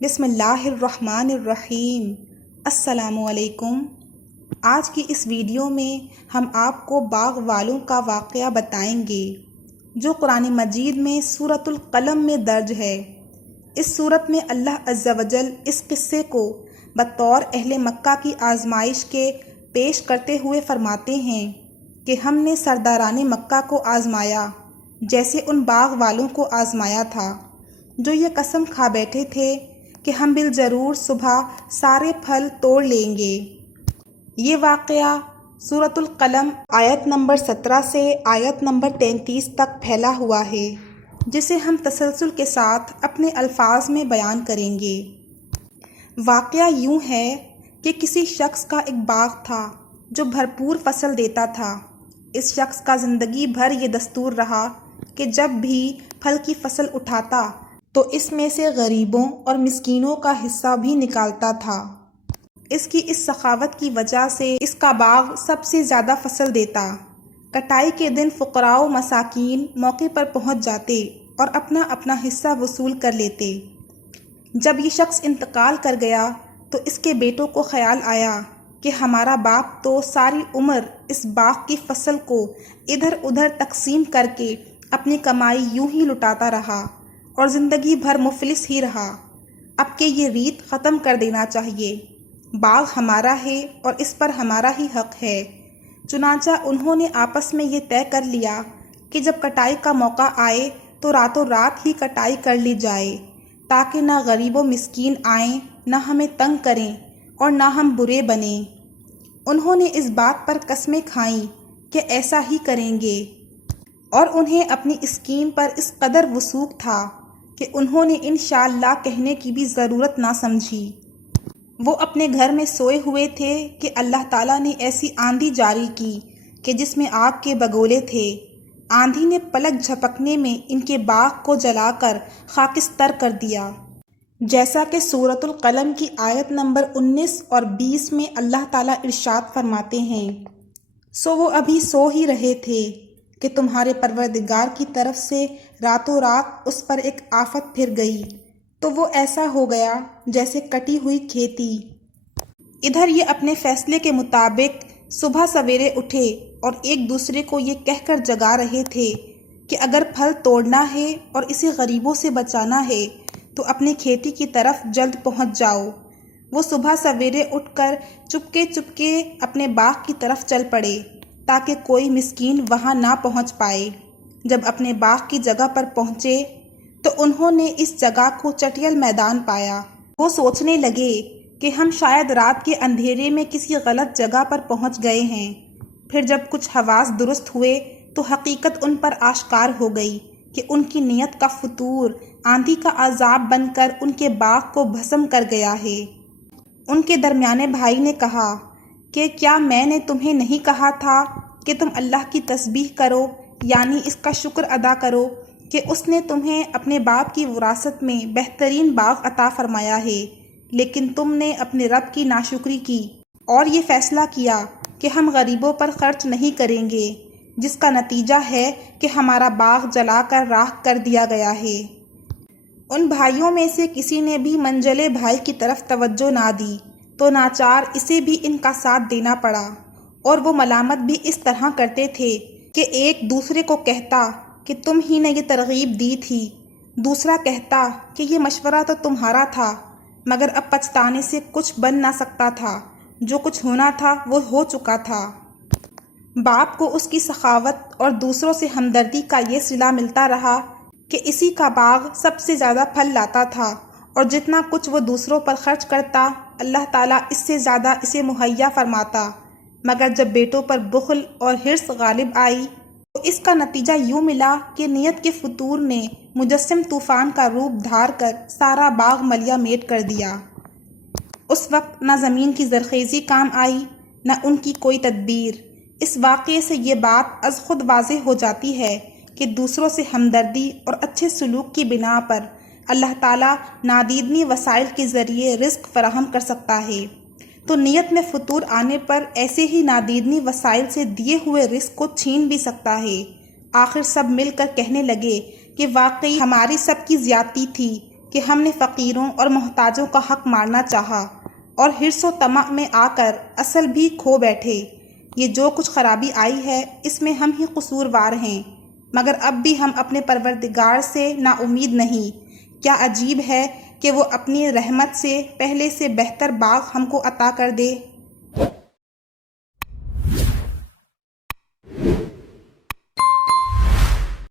بسم اللہ الرحمن الرحیم۔ السلام علیکم۔ آج کی اس ویڈیو میں ہم آپ کو باغ والوں کا واقعہ بتائیں گے جو قرآن مجید میں سورۃ القلم میں درج ہے۔ اس سورت میں اللہ عز و جل اس قصے کو بطور اہل مکہ کی آزمائش کے پیش کرتے ہوئے فرماتے ہیں کہ ہم نے سرداران مکہ کو آزمایا جیسے ان باغ والوں کو آزمایا تھا جو یہ قسم کھا بیٹھے تھے کہ ہم بالضرور صبح سارے پھل توڑ لیں گے۔ یہ واقعہ سورۃ القلم آیت نمبر 17 سے آیت نمبر 33 تک پھیلا ہوا ہے، جسے ہم تسلسل کے ساتھ اپنے الفاظ میں بیان کریں گے۔ واقعہ یوں ہے کہ کسی شخص کا ایک باغ تھا جو بھرپور فصل دیتا تھا۔ اس شخص کا زندگی بھر یہ دستور رہا کہ جب بھی پھل کی فصل اٹھاتا تو اس میں سے غریبوں اور مسکینوں کا حصہ بھی نکالتا تھا۔ اس کی اس سخاوت کی وجہ سے اس کا باغ سب سے زیادہ فصل دیتا۔ کٹائی کے دن فقراء و مساکین موقع پر پہنچ جاتے اور اپنا اپنا حصہ وصول کر لیتے۔ جب یہ شخص انتقال کر گیا تو اس کے بیٹوں کو خیال آیا کہ ہمارا باپ تو ساری عمر اس باغ کی فصل کو ادھر ادھر تقسیم کر کے اپنی کمائی یوں ہی لٹاتا رہا اور زندگی بھر مفلس ہی رہا۔ اب کہ یہ ریت ختم کر دینا چاہیے۔ باغ ہمارا ہے اور اس پر ہمارا ہی حق ہے۔ چنانچہ انہوں نے آپس میں یہ طے کر لیا کہ جب کٹائی کا موقع آئے تو راتوں رات ہی کٹائی کر لی جائے، تاکہ نہ غریب و مسکین آئیں، نہ ہمیں تنگ کریں اور نہ ہم برے بنیں۔ انہوں نے اس بات پر قسمیں کھائیں کہ ایسا ہی کریں گے، اور انہیں اپنی اسکیم پر اس قدر وثوق تھا کہ انہوں نے انشاءاللہ کہنے کی بھی ضرورت نہ سمجھی۔ وہ اپنے گھر میں سوئے ہوئے تھے کہ اللہ تعالیٰ نے ایسی آندھی جاری کی کہ جس میں آگ کے بگولے تھے۔ آندھی نے پلک جھپکنے میں ان کے باغ کو جلا کر خاکستر کر دیا، جیسا کہ سورۃ القلم کی آیت نمبر 19 اور 20 میں اللہ تعالیٰ ارشاد فرماتے ہیں، سو وہ ابھی سو ہی رہے تھے کہ تمہارے پروردگار کی طرف سے راتوں رات اس پر ایک آفت پھر گئی، تو وہ ایسا ہو گیا جیسے کٹی ہوئی کھیتی۔ ادھر یہ اپنے فیصلے کے مطابق صبح سویرے اٹھے اور ایک دوسرے کو یہ کہہ کر جگا رہے تھے کہ اگر پھل توڑنا ہے اور اسے غریبوں سے بچانا ہے تو اپنی کھیتی کی طرف جلد پہنچ جاؤ۔ وہ صبح سویرے اٹھ کر چپکے چپکے اپنے باغ کی طرف چل پڑے تاکہ کوئی مسکین وہاں نہ پہنچ پائے۔ جب اپنے باغ کی جگہ پر پہنچے تو انہوں نے اس جگہ کو چٹیل میدان پایا۔ وہ سوچنے لگے کہ ہم شاید رات کے اندھیرے میں کسی غلط جگہ پر پہنچ گئے ہیں۔ پھر جب کچھ حواس درست ہوئے تو حقیقت ان پر آشکار ہو گئی کہ ان کی نیت کا فطور آندھی کا عذاب بن کر ان کے باغ کو بھسم کر گیا ہے۔ ان کے درمیانے بھائی نے کہا کہ کیا میں نے تمہیں نہیں کہا تھا کہ تم اللہ کی تسبیح کرو، یعنی اس کا شکر ادا کرو کہ اس نے تمہیں اپنے باپ کی وراثت میں بہترین باغ عطا فرمایا ہے، لیکن تم نے اپنے رب کی ناشکری کی اور یہ فیصلہ کیا کہ ہم غریبوں پر خرچ نہیں کریں گے، جس کا نتیجہ ہے کہ ہمارا باغ جلا کر راکھ کر دیا گیا ہے۔ ان بھائیوں میں سے کسی نے بھی منجلے بھائی کی طرف توجہ نہ دی تو ناچار اسے بھی ان کا ساتھ دینا پڑا، اور وہ ملامت بھی اس طرح کرتے تھے کہ ایک دوسرے کو کہتا کہ تم ہی نے یہ ترغیب دی تھی، دوسرا کہتا کہ یہ مشورہ تو تمہارا تھا، مگر اب پچھتانے سے کچھ بن نہ سکتا تھا، جو کچھ ہونا تھا وہ ہو چکا تھا۔ باپ کو اس کی سخاوت اور دوسروں سے ہمدردی کا یہ صلہ ملتا رہا کہ اسی کا باغ سب سے زیادہ پھل لاتا تھا، اور جتنا کچھ وہ دوسروں پر خرچ کرتا اللہ تعالیٰ اس سے زیادہ اسے مہیا فرماتا۔ مگر جب بیٹوں پر بخل اور حرص غالب آئی تو اس کا نتیجہ یوں ملا کہ نیت کے فطور نے مجسم طوفان کا روپ دھار کر سارا باغ ملیا میٹ کر دیا۔ اس وقت نہ زمین کی زرخیزی کام آئی، نہ ان کی کوئی تدبیر۔ اس واقعے سے یہ بات از خود واضح ہو جاتی ہے کہ دوسروں سے ہمدردی اور اچھے سلوک کی بنا پر اللہ تعالیٰ نادیدنی وسائل کے ذریعے رزق فراہم کر سکتا ہے، تو نیت میں فطور آنے پر ایسے ہی نادیدنی وسائل سے دیے ہوئے رزق کو چھین بھی سکتا ہے۔ آخر سب مل کر کہنے لگے کہ واقعی ہماری سب کی زیادتی تھی کہ ہم نے فقیروں اور محتاجوں کا حق مارنا چاہا اور حرص و طمع میں آ کر اصل بھی کھو بیٹھے۔ یہ جو کچھ خرابی آئی ہے اس میں ہم ہی قصوروار ہیں، مگر اب بھی ہم اپنے پروردگار سے نا امید نہیں۔ کیا عجیب ہے کہ وہ اپنی رحمت سے پہلے سے بہتر باغ ہم کو عطا کر دے۔